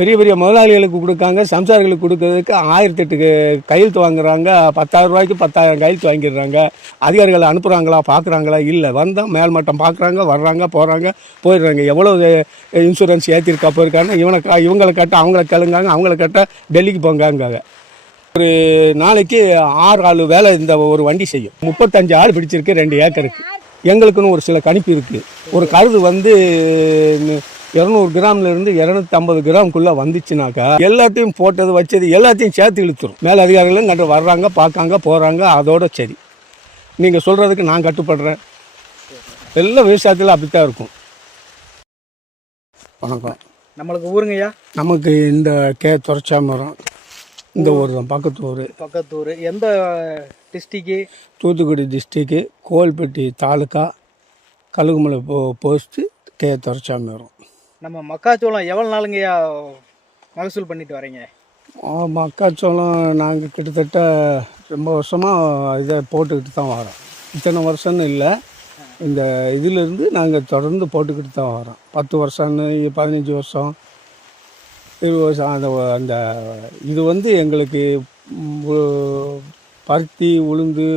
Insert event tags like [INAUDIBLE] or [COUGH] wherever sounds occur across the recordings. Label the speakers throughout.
Speaker 1: பெரிய பெரிய முதலாளிகளுக்கு கொடுக்காங்க சம்சாரிகளுக்கு கொடுக்கறதுக்கு ஆயிரத்தி கையெழுத்து வாங்குறாங்க பத்தாயிரம் ரூபாய்க்கு பத்தாயிரம் கையெழுத்து வாங்கிடுறாங்க. அதிகாரிகளை அனுப்புகிறாங்களா பார்க்குறாங்களா இல்லை. வந்தால் மேல்மட்டம் பார்க்குறாங்க வர்றாங்க போகிறாங்க போயிடுறாங்க. எவ்வளோ இன்சூரன்ஸ் ஏற்றிருக்கா போயிருக்காங்க இவனை கா- இவங்களை கட்ட அவங்கள கிளங்காங்க அவங்கள கட்ட டெல்லிக்கு போங்காங்க ஒரு நாளைக்கு ஆறு ஆள் வேலை இந்த ஒரு வண்டி செய்யும். முப்பத்தஞ்சு ஆள் பிடிச்சிருக்கு ரெண்டு ஏக்கருக்கு. எங்களுக்குன்னு ஒரு சில கணிப்பு இருக்குது ஒரு கருது வந்து இரநூறு கிராம்ல இருந்து இரநூத்தி ஐம்பது கிராம்குள்ளே வந்துச்சுனாக்கா எல்லாத்தையும் போட்டது வச்சது எல்லாத்தையும் சேர்த்து இழுத்துரும். மேல் அதிகாரிகளும் கண்டு வர்றாங்க பார்க்காங்க போகிறாங்க அதோட சரி. நீங்கள் சொல்கிறதுக்கு நான் கட்டுப்படுறேன். எல்லாம் விவசாயத்தில் அப்படித்தான் இருக்கும். வணக்கம்.
Speaker 2: நம்மளுக்கு ஊருங்கய்யா
Speaker 1: நமக்கு இந்த கே துறைச்சாமரம் இந்த ஊர் தான் பக்கத்து ஊர்.
Speaker 2: பக்கத்தூர் எந்த டிஸ்ட்ரிக்கு
Speaker 1: தூத்துக்குடி டிஸ்ட்ரிக்கு கோல்பட்டி தாலுக்கா கழுகுமலை போ போஸ்ட்டு கே துறைச்சாமி வரும்
Speaker 2: நம்ம மக்காச்சோளம் எவ்வளோ நாளுங்கய்யா மகசூல் பண்ணிட்டு வரீங்க?
Speaker 1: மக்காச்சோளம் நாங்கள் கிட்டத்தட்ட ரொம்ப வருஷமாக இதை போட்டுக்கிட்டு தான் வரோம். இத்தனை வருஷம்னு இல்லை. இந்த இதிலிருந்து நாங்கள் தொடர்ந்து போட்டுக்கிட்டு தான் வரோம். பத்து வருஷம்னு பதினஞ்சு வருஷம் இருபது வருஷம் அந்த அந்த இது வந்து எங்களுக்கு பருத்தி உளுந்து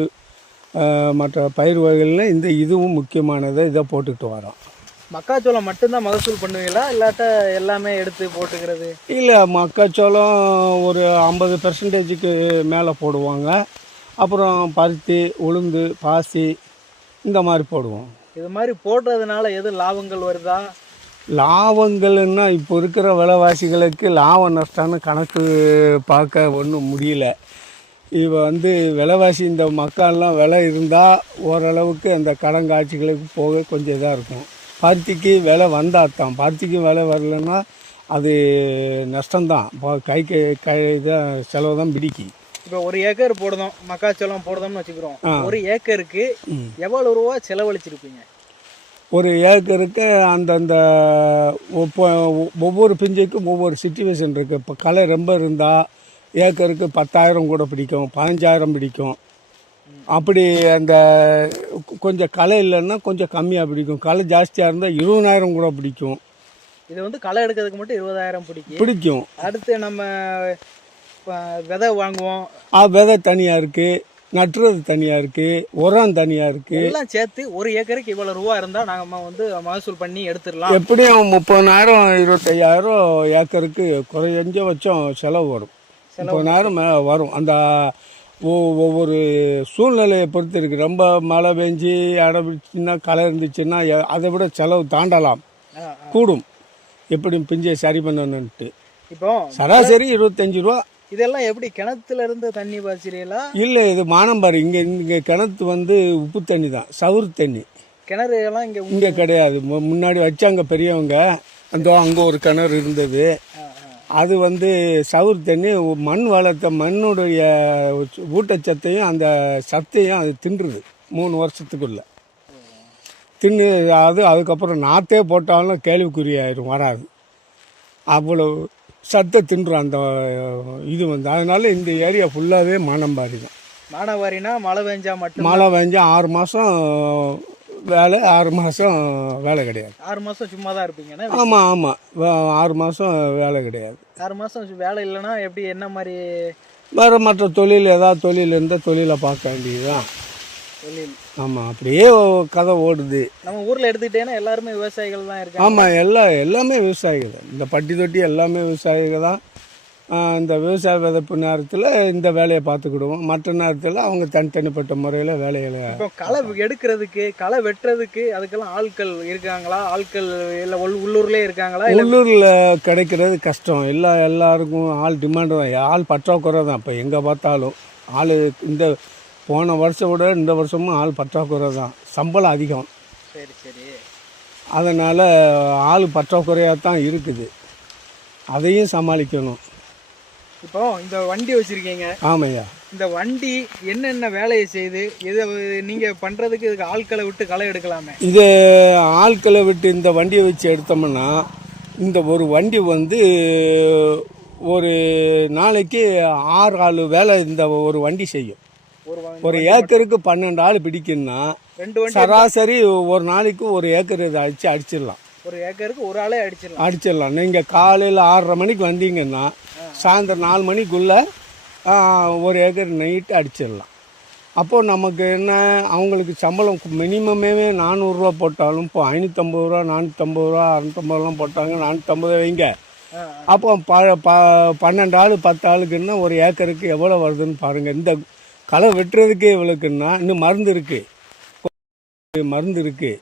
Speaker 1: மற்ற பயிர் வகைகளில் இந்த இதுவும் முக்கியமானதை இதை போட்டுக்கிட்டு வரோம்.
Speaker 2: மக்காச்சோளம் மட்டும்தான் மகசூல் பண்ணுவீங்களா? இல்லாட்ட எல்லாமே எடுத்து போட்டுக்கிறது?
Speaker 1: இல்லை மக்காச்சோளம் ஒரு ஐம்பது பெர்சன்டேஜுக்கு மேலே போடுவாங்க. அப்புறம் பருத்தி உளுந்து பாசி இந்த மாதிரி போடுவோம்.
Speaker 2: இது மாதிரி போடுறதுனால எது லாபங்கள் வருதா?
Speaker 1: லாபங்கள்னா இப்போ இருக்கிற விலைவாசிகளுக்கு லாபம் நஷ்டம்னு கணக்கு பார்க்க ஒன்றும் முடியல. இப்போ வந்து விலைவாசி இந்த மக்கள்லாம் விலை இருந்தால் ஓரளவுக்கு அந்த கடன் காட்சிகளுக்கு போக கொஞ்சம் இதாக இருக்கும். பருத்திக்கு விலை வந்தால் தான் பருத்திக்கு விலை வரலன்னா அது நஷ்டம்தான். இப்போ கைக்கு கை இதாக செலவு தான் பிடிக்கி
Speaker 2: இப்போ ஒரு ஏக்கர் போடுதோம் மக்காச்சோளம் போடுதோம்னு வச்சுக்கிறோம். ஒரு ஏக்கருக்கு
Speaker 1: ம்.
Speaker 2: எவ்வளவு ரூபா செலவழிச்சிருப்பீங்க?
Speaker 1: ஒரு ஏக்கருக்கு அந்தந்த ஒவ்வொரு பிஞ்சுக்கும் ஒவ்வொரு சுச்சுவேஷன் இருக்குது இப்போ களை ரொம்ப இருந்தால் ஏக்கருக்கு பத்தாயிரம் கூட பிடிக்கும் பதினஞ்சாயிரம் பிடிக்கும். அப்படி அந்த கொஞ்சம் களை இல்லைன்னா கொஞ்சம் கம்மியாக பிடிக்கும். களை ஜாஸ்தியாக இருந்தால் இருபதாயிரம் கூட பிடிக்கும்.
Speaker 2: இது வந்து களை எடுக்கிறதுக்கு மட்டும் இருபதாயிரம் பிடிக்கும்.
Speaker 1: பிடிக்கும்.
Speaker 2: அடுத்து நம்ம விதை வாங்குவோம்.
Speaker 1: ஆ விதை தனியாக இருக்குது நட்டுறது தனியாக இருக்குது உரம் தனியாக இருக்குது
Speaker 2: எல்லாம் சேர்த்து ஒரு ஏக்கருக்கு இவ்வளவு ரூபா இருந்தா நாம வந்து மகசூல் பண்ணி எடுத்துடலாம்.
Speaker 1: எப்படியும் முப்பதாயிரம் இருபத்தையாயிரம் ஏக்கருக்கு குறைஞ்சபட்சம் செலவு வரும். முப்பதாயிரம் வரும். அந்த ஒவ்வொரு சூழ்நிலையை பொறுத்து இருக்குது ரொம்ப மழை பெஞ்சு அடை பிடிச்சுன்னா களை இருந்துச்சுன்னா அதை விட செலவு தாண்டலாம். கூடும். எப்படி பிஞ்சை சரி பண்ணணுன்ட்டு
Speaker 2: இப்போ
Speaker 1: சராசரி இருபத்தஞ்சி ரூபா.
Speaker 2: இதெல்லாம் எப்படி கிணத்துல இருந்து தண்ணி பாய்ச்சிறீங்களா?
Speaker 1: இல்லை இது மானம்பாரு இங்கே இங்கே கிணத்து வந்து உப்பு தண்ணி தான். சவுறு தண்ணி.
Speaker 2: கிணறு எல்லாம் இங்க
Speaker 1: இங்கே கிடையாது. முன்னாடி வச்சாங்க பெரியவங்க. அந்த அங்கே ஒரு கிணறு இருந்தது. அது வந்து சவுறு தண்ணி மண் வளத்தை மண்ணுடைய ஊட்டச்சத்தையும் அந்த சத்தையும் அது தின்றுது மூணு வருஷத்துக்குள்ள. தின்னு அது அதுக்கப்புறம் நாற்றே போட்டாலும் கேள்விக்குறியாயிரும் வராது. அவ்வளோ சத்தை தின்றும் அந்த இது வந்து. அதனால இந்த ஏரியா ஃபுல்லாகவே மானம்பாரி தான்.
Speaker 2: மானாவாரினா மழை பெஞ்சா மட்டும்
Speaker 1: மழை பெஞ்சா ஆறு மாதம் வேலை ஆறு மாதம் வேலை கிடையாது.
Speaker 2: ஆறு மாசம் சும்மா தான் இருப்பீங்கன்னா
Speaker 1: ஆமாம் ஆமாம் ஆறு மாதம் வேலை கிடையாது.
Speaker 2: ஆறு மாசம் சு- வேலை இல்லைன்னா எப்படி என்ன மாதிரி?
Speaker 1: வேறு மற்ற தொழில் ஏதாவது தொழில் இருந்தால் தொழிலை பார்க்க வேண்டியதுதான்.
Speaker 2: தொழில்.
Speaker 1: ஆமாம் அப்படியே கதை ஓடுது.
Speaker 2: நம்ம ஊர்ல எடுத்துக்கிட்டேன்னா எல்லாருமே விவசாயிகள் தான் இருக்காங்க.
Speaker 1: ஆமாம் எல்லாம் எல்லாமே விவசாயிகள் தான். இந்த பட்டி தொட்டி எல்லாமே விவசாயிகள் தான். இந்த விவசாய விதப்பு நேரத்தில் இந்த வேலையை பார்த்துக்கிடுவோம். மற்ற நேரத்தில் அவங்க தனித்தனிப்பட்ட முறையில் வேலைகளை
Speaker 2: இப்போ களை எடுக்கிறதுக்கு களை வெட்டுறதுக்கு அதுக்கெல்லாம் ஆட்கள் இருக்காங்களா? ஆட்கள் இல்ல உள்- உள்ளூர்லயே இருக்காங்களா? இல்ல
Speaker 1: உள்ளூரில் கிடைக்கிறது கஷ்டம். எல்லா எல்லாருக்கும் ஆள் டிமாண்டு தான். ஆள் பற்றாக்குறை தான். இப்போ எங்கே பார்த்தாலும் ஆள் இந்த போன வருஷம் விட இந்த வருஷமும் ஆள் பற்றாக்குறை தான். சம்பளம் அதிகம்.
Speaker 2: சரி சரி.
Speaker 1: அதனால் ஆள் பற்றாக்குறையாக தான் இருக்குது. அதையும் சமாளிக்கணும்.
Speaker 2: இப்போ இந்த வண்டி வச்சிருக்கீங்க.
Speaker 1: ஆமையா
Speaker 2: இந்த வண்டி என்னென்ன வேலையை செய்து இதை நீங்க பண்றதுக்கு இதுக்கு ஆட்களை விட்டு களை எடுக்கலாமே?
Speaker 1: இது ஆட்களை விட்டு இந்த வண்டியை வச்சு எடுத்தோம்னா இந்த ஒரு வண்டி வந்து ஒரு நாளைக்கு ஆறு ஆள் வேலை இந்த ஒரு வண்டி செய்யும்.
Speaker 2: ஒரு
Speaker 1: ஏக்கருக்கு பன்னெண்டு ஆள் பிடிக்குன்னா
Speaker 2: ரெண்டு
Speaker 1: சராசரி ஒரு நாளைக்கு ஒரு ஏக்கர் இதை அடிச்சு அடிச்சிடலாம்.
Speaker 2: ஒரு ஏக்கருக்கு ஒரு ஆளே அடிச்சிடலாம்.
Speaker 1: அடிச்சிடலாம். நீங்கள் காலையில் ஆறரை மணிக்கு வந்தீங்கன்னா சாயந்தரம் நாலு மணிக்குள்ளே ஒரு ஏக்கர் நைட்டு அடிச்சிடலாம். அப்போது நமக்கு என்ன அவங்களுக்கு சம்பளம் மினிமமே நானூறுரூவா போட்டாலும் இப்போ ஐநூற்றம்பது ரூபா நானூற்றம்பது ரூபா அறுநூற்றம்பதுலாம் போட்டாங்க நானூற்றம்பது வைங்க. அப்போ ப ப பன்னெண்டு ஆள் பத்து ஆளுக்குன்னா ஒரு ஏக்கருக்கு எவ்வளோ வருதுன்னு பாருங்கள் இந்த களை வெட்டுறதுக்கே இவ்வளோக்குன்னா இன்னும் மருந்து இருக்குது மருந்து இருக்குது.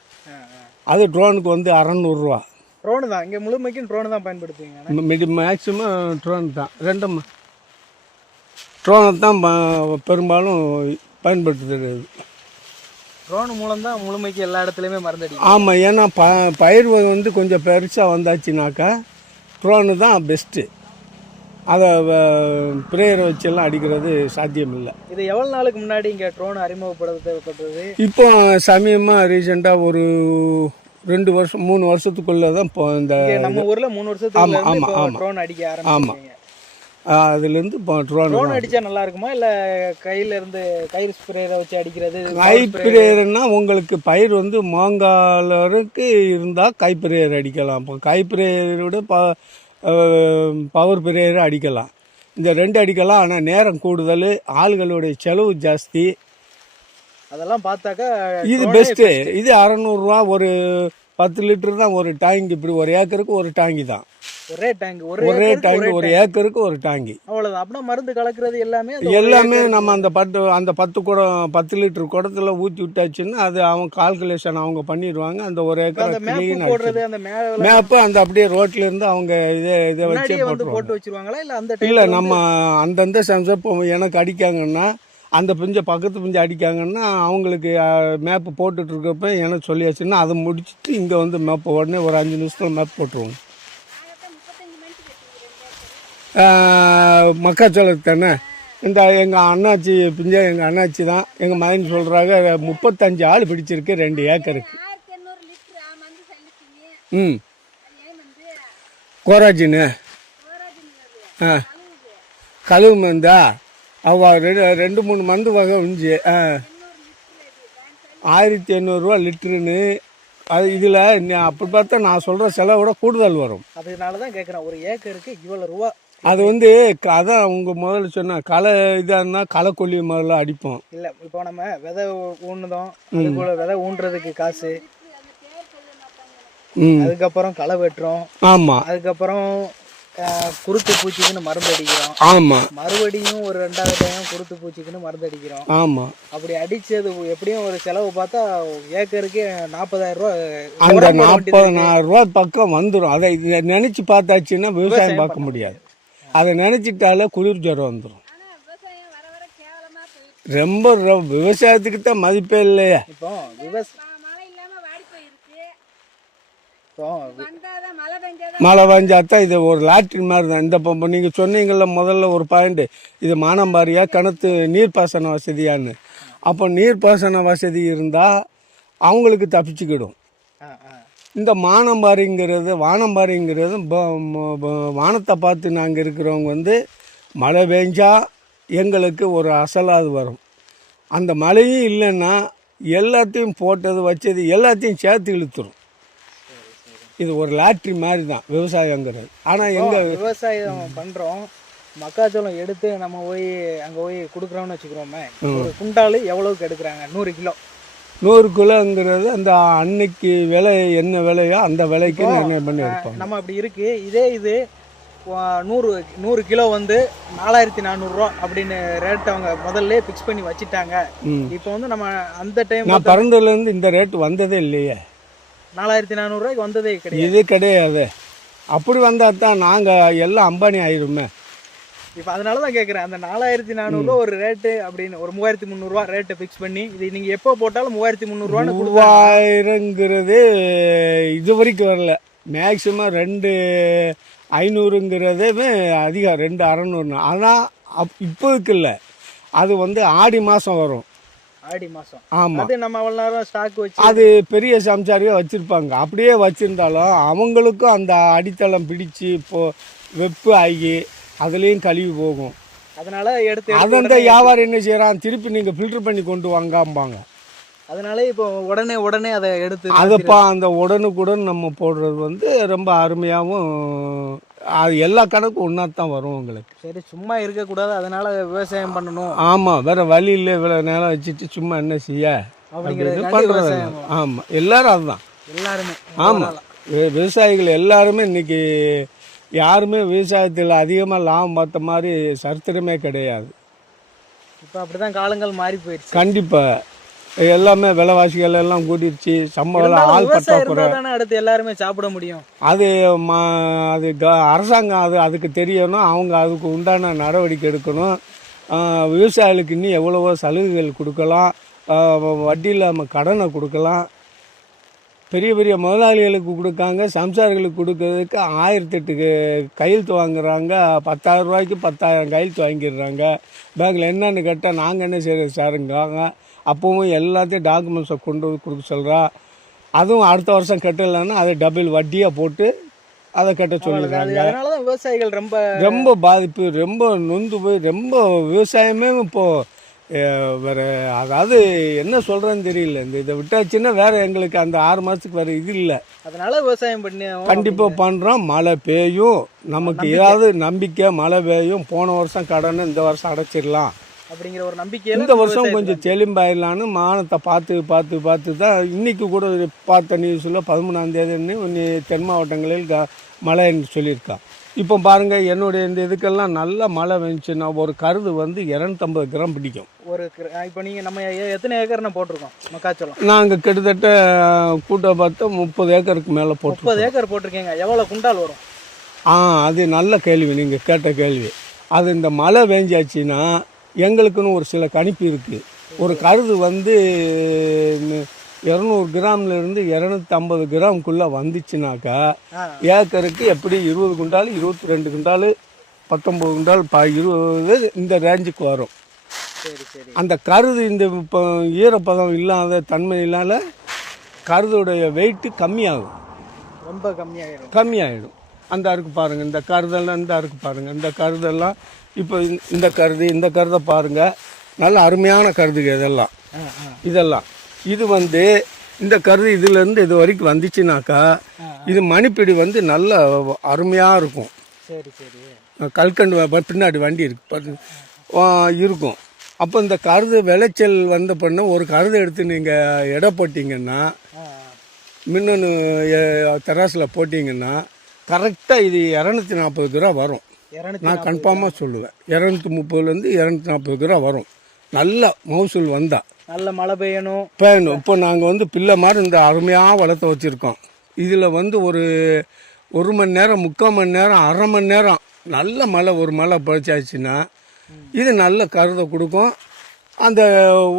Speaker 1: அது ட்ரோனுக்கு வந்து அறநூறுரூவா
Speaker 2: ட்ரோனு தான். இங்கே முழுமைக்கும் ட்ரோனு தான் பயன்படுத்துவீங்க.
Speaker 1: மிடி மேக்ஸிமம் ட்ரோன் தான். ரெண்டும் ட்ரோனை தான் பெரும்பாலும் பயன்படுத்துறது.
Speaker 2: ட்ரோன் மூலம் தான் முழுமைக்கு எல்லா இடத்துலையுமே அடிக்கும்
Speaker 1: ஆமாம் ஏன்னா ப பயிர் வந்து கொஞ்சம் பெருசாக வந்தாச்சுனாக்கா ட்ரோனு தான் பெஸ்ட்டு அதை பிரேயரை வச்செல்லாம் அடிக்கிறது சாத்தியம் இல்லை
Speaker 2: இது எவ்வளவு நாளுக்கு முன்னாடி இங்க ட்ரோன் அறிமுகப்படுத்தப்பட்டது
Speaker 1: இப்போ சமயமாக ரீசெண்டாக ஒரு ரெண்டு வருஷம் மூணு வருஷத்துக்குள்ளே தான் இப்போ இந்த
Speaker 2: நம்ம ஊர்ல மூணு வருஷத்துக்கு
Speaker 1: ஆமா, ஆமா,
Speaker 2: இப்போ
Speaker 1: ஆமா.
Speaker 2: ட்ரோன் அடிக்க ஆரம்பிச்சிருக்கீங்க.
Speaker 1: அதுலேருந்து இப்போ ட்ரோன்
Speaker 2: ட்ரோன் அடிச்சா நல்லா இருக்குமா? இல்ல கையில இருந்து கை ஸ்ப்ரேயரை வச்சு அடிக்கிறது
Speaker 1: கைப்பிரேயர்னா உங்களுக்கு பயிர் வந்து மாங்காலருக்கு இருந்தால் கைப்பிரேயர் அடிக்கலாம். இப்போ கைப்பிரேயரை விட ப பவர் பிரேயர் அடிக்கலாம். இந்த ரெண்டு அடிக்கலாம் ஆனால் நேரம் கூடுதல் ஆளுகளுடைய செலவு ஜாஸ்தி.
Speaker 2: அதெல்லாம் பார்த்தாக்கா
Speaker 1: இது பெஸ்ட்டு இது அறநூறுரூவா ஒரு பத்து லிட்டர் தான் ஒரு டேங்க் இப்படி ஒரு ஏக்கருக்கு ஒரு டாங்கி தான்.
Speaker 2: ஒரே டேங்க் ஒரு
Speaker 1: டாங்கி
Speaker 2: ஒரே.
Speaker 1: ஏக்கருக்கு ஒரு டாங்கி
Speaker 2: அவ்வளவுதான். அப்படின்னா மருந்து கலக்குறது எல்லாமே
Speaker 1: எல்லாமே நம்ம அந்த பத்து அந்த பத்து குடம் பத்து லிட்டர் குடத்துல ஊற்றி விட்டாச்சுன்னா அது அவங்க கால்குலேஷன் அவங்க பண்ணிடுவாங்க அந்த ஒரு ஏக்கரை
Speaker 2: போடுறது அந்த
Speaker 1: மேப்பு அந்த அப்படியே ரோட்ல இருந்து அவங்க இதை இதை வச்சே
Speaker 2: போட்டு வச்சிருவாங்களா? இல்ல அந்த
Speaker 1: இல்லை நம்ம அந்தந்த இப்போ எனக்கு அடிக்காங்கன்னா அந்த பிஞ்சை பக்கத்து பிஞ்சை அடிக்காங்கன்னா அவங்களுக்கு மேப்பு போட்டுட்ருக்கப்ப என்ன எனக்கு சொல்லியாச்சுன்னா அதை முடிச்சுட்டு இங்கே வந்து மேப்பு உடனே ஒரு அஞ்சு நிமிஷத்தில் மேப் போட்டுருவோம். மக்காச்சோளத்து தானே? இந்த எங்கள் அண்ணாச்சி பிஞ்சை எங்கள் அண்ணாச்சி தான். எங்கள் மகன் சொல்கிறாங்க முப்பத்தஞ்சு ஆள் பிடிச்சிருக்கு ரெண்டு ஏக்கருக்கு. ம். கோராஜின்னு? ஆ. கழுவு மருந்தா ரெண்டு ரெண்டு மூணு மருந்து வகை உஞ்சி ஆ. ஆயிரத்தி எண்ணூறுரூவா லிட்டருன்னு அது இதில் அப்படி பார்த்தா நான் சொல்கிற செலவை விட கூடுதல் வரும்.
Speaker 2: அதனாலதான் கேக்குறேன். ஒரு ஏக்கருக்கு இவ்வளவு ரூபா.
Speaker 1: அது வந்து அதான் உங்க முதல்ல சொன்ன களை இதாக இருந்தால் களை கொல்லி முதல்ல அடிப்போம்.
Speaker 2: இல்ல இப்போ நம்ம விதை ஊண்டுதோம் அதுக்குள்ள விதை ஊண்டுறதுக்கு காசு. அதுக்கப்புறம் களை வெட்டுறோம்.
Speaker 1: ஆமாம்
Speaker 2: அதுக்கப்புறம் குருத்து பூச்சிக்குன்னு மருந்து அடிக்கிறோம்.
Speaker 1: ஆமாம்
Speaker 2: மறுபடியும் ஒரு ரெண்டாவது டைம் குருத்து பூச்சிக்குன்னு மருந்து அடிக்கிறோம்.
Speaker 1: ஆமாம்
Speaker 2: அப்படி அடிச்சது எப்படியும் ஒரு செலவு பார்த்தா ஏக்கருக்கு நாற்பதாயிரம் ரூபா
Speaker 1: அந்த. நாற்பதனாயிரம் ரூபா பக்கம் வந்துடும் அதை இதை நினச்சி பார்த்தாச்சுன்னா விவசாயம் பார்க்க முடியாது. அதை நினச்சிட்டாலே குளிர் ஜுரம் வந்துடும்
Speaker 3: விவசாயம்
Speaker 1: ரொம்ப விவசாயத்துக்கு தான் மதிப்பே இல்லையே.
Speaker 2: இப்போ விவச
Speaker 3: ம- மழை இல்லாம வாடி போயிருக்கு வந்தாதான் மழை
Speaker 1: பெஞ்சாத்தான் இது ஒரு லாட்ரி மாதிரி தான். இந்த இப்போ நீங்கள் சொன்னீங்கள்ல முதல்ல ஒரு பாயிண்ட் இது மானம்பாரியா கிணத்து நீர்ப்பாசன வசதியான்னு. அப்போ நீர்ப்பாசன வசதி இருந்தால் அவங்களுக்கு தப்பிச்சுக்கிடும். இந்த மானம்பாரிங்கிறது வானம்பாரிங்கிறது வானத்தை பார்த்து நாங்கள் இருக்கிறவங்க வந்து மழை பெஞ்சா எங்களுக்கு ஒரு அசலாது வரும். அந்த மழையும் இல்லைன்னா எல்லாத்தையும் போட்டது வச்சது எல்லாத்தையும் சேர்த்து இழுத்துரும். இது ஒரு லாட்ரி மாதிரி தான் விவசாயங்கிறது ஆனால் எங்கள்
Speaker 2: விவசாயம் பண்றோம். மக்காச்சோளம் எடுத்து நம்ம போய் அங்க போய் கொடுக்குறோம்னு வச்சுக்கிறோமே ஒரு குண்டாலு எவ்வளவுக்கு எடுக்கிறாங்க? நூறு கிலோ.
Speaker 1: நூறு கிலோங்கிறது அந்த அன்னைக்கு விலை என்ன விலையோ அந்த விலைக்கு நிர்ணயம் பண்ணி எடுப்பாங்க
Speaker 2: நம்ம அப்படி இருக்கு. இதே இது நூறு நூறு கிலோ வந்து நாலாயிரத்தி நானூறுரூவா அப்படின்னு ரேட் அவங்க முதல்ல ஃபிக்ஸ் பண்ணி வச்சுட்டாங்க. இப்போ வந்து நம்ம அந்த டைம்
Speaker 1: நான் பிறந்ததுலேருந்து இந்த ரேட் வந்ததே இல்லையே.
Speaker 2: நாலாயிரத்தி நானூறுரூவாய்க்கு வந்ததே கிடையாது.
Speaker 1: இது கிடையாது. அப்படி வந்தால் தான் நாங்கள் எல்லாம் அம்பானி ஆயிருமே.
Speaker 2: இப்போ அதனால தான் கேட்குறேன் அந்த நாலாயிரத்தி நானூறுரூவா ஒரு ரேட்டு அப்படின்னு ஒரு மூவாயிரத்தி முந்நூறுரூவா ரேட்டை ஃபிக்ஸ் பண்ணி இது நீங்கள் எப்போ போட்டாலும் மூவாயிரத்தி முந்நூறுரூவான்னு
Speaker 1: மூவாயிரங்கிறது இது வரைக்கும் வரல. மேக்சிமம் ரெண்டு ஐநூறுங்கிறதே அதிகம் ரெண்டு அறநூறுனா ஆனால் அப் இப்போதுக்கு இல்லை. அது வந்து ஆடி மாதம் வரும்.
Speaker 2: ஆடி மாதம்
Speaker 1: ஆமாம்
Speaker 2: அது நம்ம அவ்வளோ நேரம் ஸ்டாக் வச்சு
Speaker 1: அது பெரிய சம்சாரியாக வச்சுருப்பாங்க. அப்படியே வச்சுருந்தாலும் அவங்களுக்கும் அந்த அடித்தளம் பிடிச்சு இப்போ வெப்பு ஆகி அதுலேயும் கழுவி போகும்.
Speaker 2: அதனால எடுத்து
Speaker 1: அதை அந்த வியாபாரம் என்ன செய்கிறான் திருப்பி நீங்கள் ஃபில்டர் பண்ணி கொண்டு வாங்காம்பாங்க.
Speaker 2: அதனாலே இப்போ உடனே உடனே அதை எடுத்து
Speaker 1: அதைப்பா அந்த உடனுக்குடன் நம்ம போடுறது வந்து ரொம்ப அருமையாகவும் அது எல்லா கணக்கும் ஒன்றா தான் வரும் உங்களுக்கு.
Speaker 2: சரி சும்மா இருக்கக்கூடாது. அதனால விவசாயம் பண்ணணும்.
Speaker 1: ஆமாம் வேற வழி இல்லை. இவ்வளோ நேரம் வச்சுட்டு சும்மா என்ன செய்ய? அப்படின்னு பண்ணுறது ஆமாம் எல்லாரும் அதுதான்.
Speaker 2: எல்லாருமே.
Speaker 1: ஆமாம் விவசாயிகள் எல்லாருமே இன்னைக்கு யாருமே விவசாயத்தில் அதிகமாக லாபம் பார்த்த மாதிரி சரித்திரமே கிடையாது.
Speaker 2: இப்போ அப்படிதான் காலங்கள் மாறி போயிடுச்சு.
Speaker 1: கண்டிப்பாக எல்லாமே விலைவாசிகள் எல்லாம் கூட்டிருச்சு சம்பளம் ஆள் பற்றாக்குறை
Speaker 2: அடுத்து எல்லாருமே சாப்பிட முடியும்.
Speaker 1: அது ம அது க அரசாங்கம் அது அதுக்கு தெரியணும். அவங்க அதுக்கு உண்டான நடவடிக்கை எடுக்கணும். விவசாயிகளுக்கு இன்னும் எவ்வளவோ சலுகைகள் கொடுக்கலாம். வட்டி இல்லாமல் கடனை கொடுக்கலாம். பெரிய பெரிய முதலாளிகளுக்கு கொடுக்காங்க சம்சாரிகளுக்கு கொடுக்கறதுக்கு ஆயிரத்தெட்டு கையெழுத்து வாங்குறாங்க பத்தாயிரம் ரூபாய்க்கு பத்தாயிரம் கையெழுத்து வாங்கிடுறாங்க. பேங்க்கில் என்னன்னு கேட்டால் நாங்கள் என்ன செய்யறது சாருங்காங்க அப்பவும் எல்லாத்தையும் டாக்குமெண்ட்ஸை கொண்டு வந்து கொடுக்க சொல்கிறா அதுவும் அடுத்த வருஷம் கட்டலைன்னா அதை டபுள் வட்டியாக போட்டு அதை கட்ட சொல்லிடுறாங்க.
Speaker 2: அதனாலதான் விவசாயிகள் ரொம்ப
Speaker 1: ரொம்ப பாதிப்பு ரொம்ப நொந்து போய் ரொம்ப விவசாயமே இப்போ அஹ், வேற அதாவது என்ன சொல்றேன்னு தெரியல. இந்த இதை விட்டாச்சுன்னா வேற எங்களுக்கு அந்த ஆறு மாசத்துக்கு வேற இது இல்லை.
Speaker 2: அதனால விவசாயம் பண்ணி
Speaker 1: கண்டிப்பா பண்றோம். மழை பெய்யும். நமக்கு ஏதாவது நம்பிக்கை மழை பெய்யும். போன வருஷம் கடனை இந்த வருஷம் அடைச்சிடலாம்.
Speaker 2: அப்படிங்கிற ஒரு நம்பிக்கையில
Speaker 1: இந்த வருஷம் கொஞ்சம் தெளிம்பாயிடலான்னு மானத்தை பார்த்து பார்த்து பார்த்து தான் இன்னைக்கு கூட பார்த்த நியூஸில் பதிமூணாம் தேதின்னு ஒன்று தென் மாவட்டங்களில் க மழைன்னு சொல்லியிருக்கான் இப்போ பாருங்க என்னுடைய இந்த இதுக்கெல்லாம் நல்ல மழை வந்துச்சுன்னா ஒரு கருது வந்து இரநூத்தம்பது கிராம் பிடிக்கும்.
Speaker 2: ஒரு இப்போ நீங்க நம்ம எத்தனை ஏக்கர்னு போட்டிருக்கோம்? மக்காச்சோளம்
Speaker 1: நாங்கள் கிட்டத்தட்ட கூட்ட பார்த்தா முப்பது ஏக்கருக்கு மேலே போட்டு
Speaker 2: முப்பது ஏக்கர் போட்டிருக்கீங்க. எவ்வளவு குண்டால் வரும்?
Speaker 1: ஆ அது நல்ல கேள்வி நீங்கள் கேட்ட கேள்வி. அது இந்த மழை பெஞ்சாச்சுன்னா எங்களுக்குன்னு ஒரு சில கணிப்பு இருக்குது ஒரு கருது வந்து இரநூறு கிராம்லேருந்து இரநூத்தி ஐம்பது கிராம்குள்ளே வந்துச்சுனாக்கா. ஏக்கருக்கு எப்படி இருபது குண்டால் இருபத்தி ரெண்டு குண்டால் பத்தொம்பது குண்டால் ப இருபது இந்த ரேஞ்சுக்கு வரும். அந்த கருது இந்த இப்போ ஈரப்பதம் இல்லாத தன்மையினால கருதுடைய வெயிட்டு கம்மியாகும்.
Speaker 2: ரொம்ப கம்மியாயிரும்.
Speaker 1: கம்மியாயிடும். அந்த அருக்கு பாருங்கள் இந்த கருதெல்லாம் இந்த அருக்கு பாருங்கள் இந்த கருதெல்லாம் இப்போ இந்த- கருது இந்த கருதை பாருங்கள் நல்ல அருமையான கருதுங்க இதெல்லாம். இதெல்லாம். இது வந்து இந்த கருது இதுலேருந்து இது வரைக்கும் வந்துச்சுனாக்கா இது மணிப்பிடி வந்து நல்ல அருமையாக இருக்கும்.
Speaker 2: சரி சரி.
Speaker 1: கல்கண்டு பின்னாடி வண்டி இருக்கு இருக்கும். அப்போ இந்த கருது விளைச்சல் வந்த பண்ண ஒரு கருது எடுத்து நீங்கள் எடை போட்டிங்கன்னா மின்னணு தெராசில் போட்டிங்கன்னா கரெக்டாக இது இரநூத்தி நாற்பது ரூபா வரும். நான் கன்ஃபார்மாக சொல்லுவேன். இரநூத்தி முப்பதுலேருந்து இரநூத்தி நாற்பது ரூபா வரும். நல்ல மகசூல் வந்தால்
Speaker 2: நல்ல மழை பெய்யணும்.
Speaker 1: பேணும் இப்போ நாங்கள் வந்து பிள்ளை மாதிரி இந்த அருமையாக வளர்த்து வச்சுருக்கோம். இதில் வந்து ஒரு ஒரு மணி நேரம் முக்கால் மணி நேரம் அரை மணி நேரம் நல்ல மழை ஒரு மழை பழிச்சாச்சுன்னா இது நல்ல கருதை கொடுக்கும். அந்த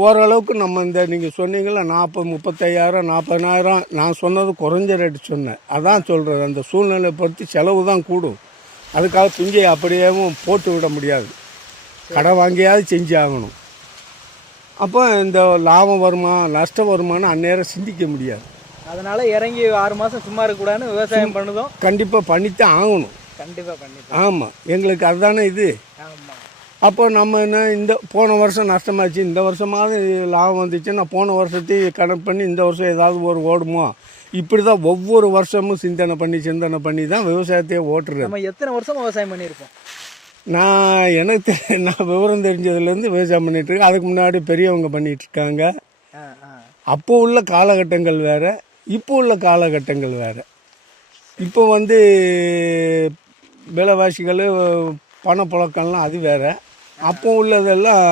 Speaker 1: ஓரளவுக்கு நம்ம இந்த நீங்கள் சொன்னீங்களா நாற்பது முப்பத்தையாயிரம் நாற்பதாயிரம் நான் சொன்னது குறைஞ்ச ரேட்டு சொன்னேன். அதான் சொல்கிறது அந்த சூழ்நிலை பொறுத்து செலவு தான் கூடும். அதுக்காக பிஞ்சை அப்படியேவும் போட்டு விட முடியாது. கடை வாங்கியாவது செஞ்சு ஆகணும். அப்போ இந்த லாபம் வருமா நஷ்டம் வருமான்னு அந்நேரம் சிந்திக்க முடியாது.
Speaker 2: அதனால இறங்கி ஆறு மாசம் சும்மா இருக்கக்கூடாதுன்னு விவசாயம் பண்ணுதோம்.
Speaker 1: கண்டிப்பாக பண்ணித்தான் ஆகணும்.
Speaker 2: கண்டிப்பா கண்டிப்பா.
Speaker 1: ஆமாம் எங்களுக்கு அதுதானே இது.
Speaker 2: ஆமா.
Speaker 1: அப்போ நம்ம என்ன இந்த போன வருஷம் நஷ்டமாச்சு இந்த வருஷமாவது லாபம் வந்துச்சு நான் போன வருஷத்தையும் கணக்கு பண்ணி இந்த வருஷம் ஏதாவது ஒரு ஓடுமோ? இப்படி தான் ஒவ்வொரு வருஷமும் சிந்தனை பண்ணி சிந்தனை பண்ணி தான் விவசாயத்தையே ஓட்டுறது.
Speaker 2: நம்ம எத்தனை வருஷம் விவசாயம் பண்ணியிருப்போம்?
Speaker 1: நான் எனக்கு [LAUGHS] நான் விவரம் தெரிஞ்சதுலேருந்து விவசாயம் பண்ணிட்டு இருக்கேன் அதுக்கு முன்னாடி பெரியவங்க
Speaker 2: ஆ.
Speaker 1: அப்போ உள்ள காலகட்டங்கள் வேற இப்போ உள்ள காலகட்டங்கள் வேற. இப்போ வந்து விலைவாசிகள் பணப்புழக்கம்லாம் அது வேற. அப்போ உள்ளதெல்லாம்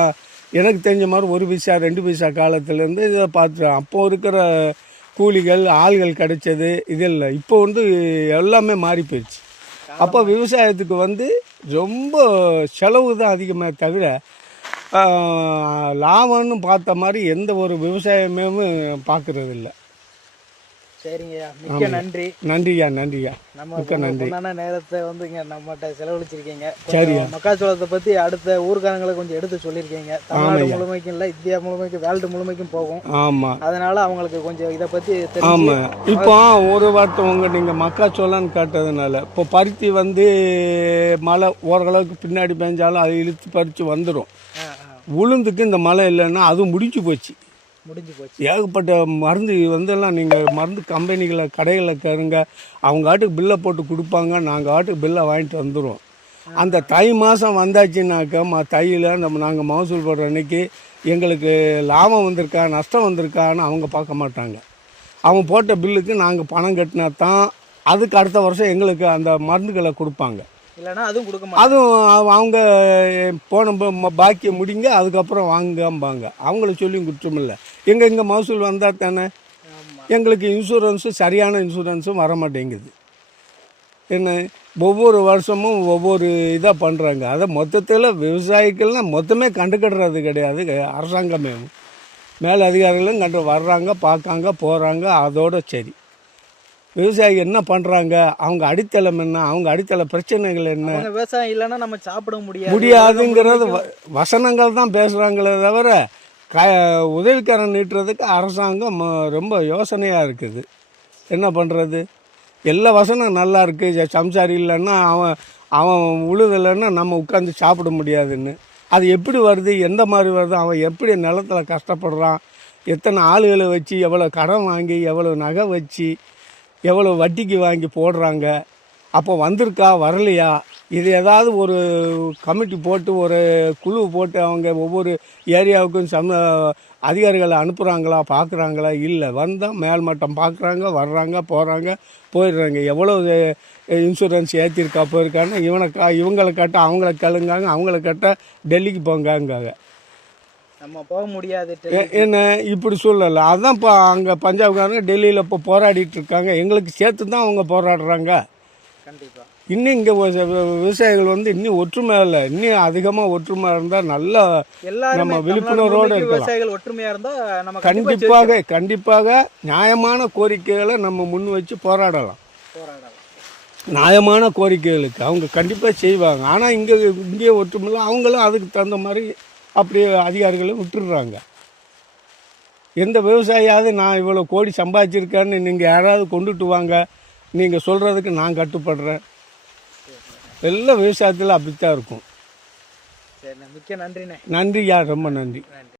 Speaker 1: எனக்கு தெரிஞ்ச மாதிரி ஒரு பைசா ரெண்டு பைசா காலத்துலேருந்து இதை பார்த்துட்டேன். அப்போ இருக்கிற கூலிகள் ஆள்கள் கிடைச்சது இது இல்லை. இப்போ வந்து எல்லாமே மாறி போயிடுச்சு. அப்போ விவசாயத்துக்கு வந்து ரொம்ப செலவு தான் அதிகமாக தவிர லாபம்னு பார்த்த மாதிரி எந்த ஒரு விவசாயமே பார்க்குறதில்ல.
Speaker 2: சரிங்கய்யா மிக்க நன்றி.
Speaker 1: நன்றியா நன்றியா மிக்க நன்றி.
Speaker 2: நேரத்தை வந்து இங்க நம்மகிட்ட செலவழிச்சிருக்கீங்க.
Speaker 1: சரியா.
Speaker 2: மக்காச்சோளத்தை பத்தி அடுத்த ஊர்காரங்களை கொஞ்சம் எடுத்து சொல்லியிருக்கீங்க. தமிழ்நாடு முழுமைக்கும் இல்ல இந்தியா முழுமைக்கும் வேர்ல்டு முழுமைக்கும் போகும்.
Speaker 1: ஆமாம்
Speaker 2: அதனால அவங்களுக்கு கொஞ்சம் இதை பத்தி தெரிஞ்சு
Speaker 1: ஆமாம் இப்போ ஒரு வார்த்தை நீங்கள் மக்காச்சோளம்னு கேட்டதுனால இப்போ பருத்தி வந்து மழை ஓரளவுக்கு பின்னாடி பெஞ்சாலும் அது இழுத்து பறித்து வந்துடும். உளுந்துக்கு இந்த மழை இல்லைன்னா அதுவும் முடிஞ்சு போச்சு.
Speaker 2: முடிஞ்சு போச்சு.
Speaker 1: ஏகப்பட்ட மருந்து வந்தெல்லாம் நீங்கள் மருந்து கம்பெனிகளை கடைகளில் கேளுங்க. அவங்க ஆட்டுக்கு பில்லை போட்டு கொடுப்பாங்க. நாங்கள் ஆட்டுக்கு பில்லை வாங்கிட்டு வந்துடுவோம் அந்த தை மாதம் வந்தாச்சுன்னாக்கா மா தையில் நம்ம நாங்கள் மகசூல் போடுற அன்னைக்கு எங்களுக்கு லாபம் வந்திருக்கா நஷ்டம் வந்திருக்கான்னு அவங்க பார்க்க மாட்டாங்க. அவன் போட்ட பில்லுக்கு நாங்கள் பணம் கட்டினா தான் அதுக்கு அடுத்த வருஷம் எங்களுக்கு அந்த மருந்துகளை கொடுப்பாங்க.
Speaker 2: இல்லைன்னா அதுவும் கொடுக்க
Speaker 1: அதுவும் அவ- அவங்க போன ப- ம- பாக்கியை முடிங்க அதுக்கப்புறம் வாங்கம்பாங்க அவங்கள சொல்லியும் குற்றம் இல்லை. எங்கே இங்கே மகசூல் வந்தால் தானே? எங்களுக்கு இன்சூரன்ஸும் சரியான இன்சூரன்ஸும் வர மாட்டேங்குது என்ன? ஒவ்வொரு வருஷமும் ஒவ்வொரு இதாக பண்ணுறாங்க அதை மொத்தத்தில் விவசாயிகள்லாம் மொத்தமே கண்டுக்கிடுறது கிடையாது. அரசாங்கமே. மேல் அதிகாரிகளும் கண்டு வர்றாங்க பார்க்காங்க போகிறாங்க அதோட சரி. விவசாயி என்ன பண்ணுறாங்க அவங்க அடித்தளம் என்ன? அவங்க அடித்தள பிரச்சனைகள் என்ன?
Speaker 2: விவசாயம் இல்லைன்னா நம்ம சாப்பிட முடியாது.
Speaker 1: முடியாதுங்கிறது வசனங்கள் தான் பேசுகிறாங்களே தவிர க உதவிக்கரம் நீட்டுறதுக்கு அரசாங்கம் ம- ரொம்ப யோசனையாக இருக்குது. என்ன பண்ணுறது எல்லா வசனம் நல்லா இருக்குது சம்சாரி இல்லைன்னா அவன் அவன் உழுதலைன்னா நம்ம உட்காந்து சாப்பிட முடியாதுன்னு. அது எப்படி வருது? எந்த மாதிரி வருது? அவன் எப்படி நிலத்துல கஷ்டப்படுறான்? எத்தனை ஆளுகளை வச்சு எவ்வளோ கடன் வாங்கி எவ்வளோ நகை வச்சு எவ்வளோ வட்டிக்கு வாங்கி போடுறாங்க? அப்போ வந்திருக்கா? வரலையா? இது ஏதாவது ஒரு கமிட்டி போட்டு ஒரு குழு போட்டு அவங்க ஒவ்வொரு ஏரியாவுக்கும் சம அதிகாரிகளை அனுப்புகிறாங்களா பார்க்குறாங்களா இல்லை. வந்தால் மேல்மட்டம் பார்க்குறாங்க வர்றாங்க போகிறாங்க போயிடுறாங்க. எவ்வளோ இன்சூரன்ஸ் ஏற்றிருக்கா போயிருக்கான்னு இவனை கா இவங்களை கட்ட அவங்கள கேளுங்காங்க அவங்கள கட்ட டெல்லிக்கு போங்காங்க
Speaker 2: நம்ம போக முடியாது
Speaker 1: என்ன இப்படி சொல்லலை. அதான் இப்போ அங்கே பஞ்சாப்காரங்க டெல்லியில் இப்போ போராடிட்டு இருக்காங்க. எங்களுக்கு சேர்த்து தான் அவங்க போராடுறாங்க.
Speaker 2: கண்டிப்பா.
Speaker 1: இன்னும் இங்கே விவசாயிகள் வந்து இன்னும் ஒற்றுமை இல்லை. இன்னும் அதிகமாக ஒற்றுமை இருந்தால் நல்லா நம்ம விழிப்புணர்வோடு.
Speaker 2: விவசாயிகள் ஒற்றுமையா இருந்தா நம்ம கண்டிப்பா
Speaker 1: கண்டிப்பாக கண்டிப்பாக நியாயமான கோரிக்கைகளை நம்ம முன் வச்சு போராடலாம்.
Speaker 2: போராடலாம்.
Speaker 1: நியாயமான கோரிக்கைகளுக்கு அவங்க கண்டிப்பாக செய்வாங்க. ஆனால் இங்கே இங்கே ஒற்றுமையில் அவங்களும் அதுக்கு தகுந்த மாதிரி அப்படியே அதிகாரிகளை விட்டுடுறாங்க. எந்த விவசாயியாவது நான் இவ்வளோ கோடி சம்பாதிச்சிருக்கேன்னு நீங்கள் யாராவது கொண்டுட்டு வாங்க. நீங்கள் சொல்கிறதுக்கு நான் கட்டுப்படுறேன். எல்லா விவசாயத்தில் அப்படித்தான் இருக்கும்.
Speaker 2: நன்றிண்ணே.
Speaker 1: நன்றியா ரொம்ப நன்றி.
Speaker 2: நன்றி.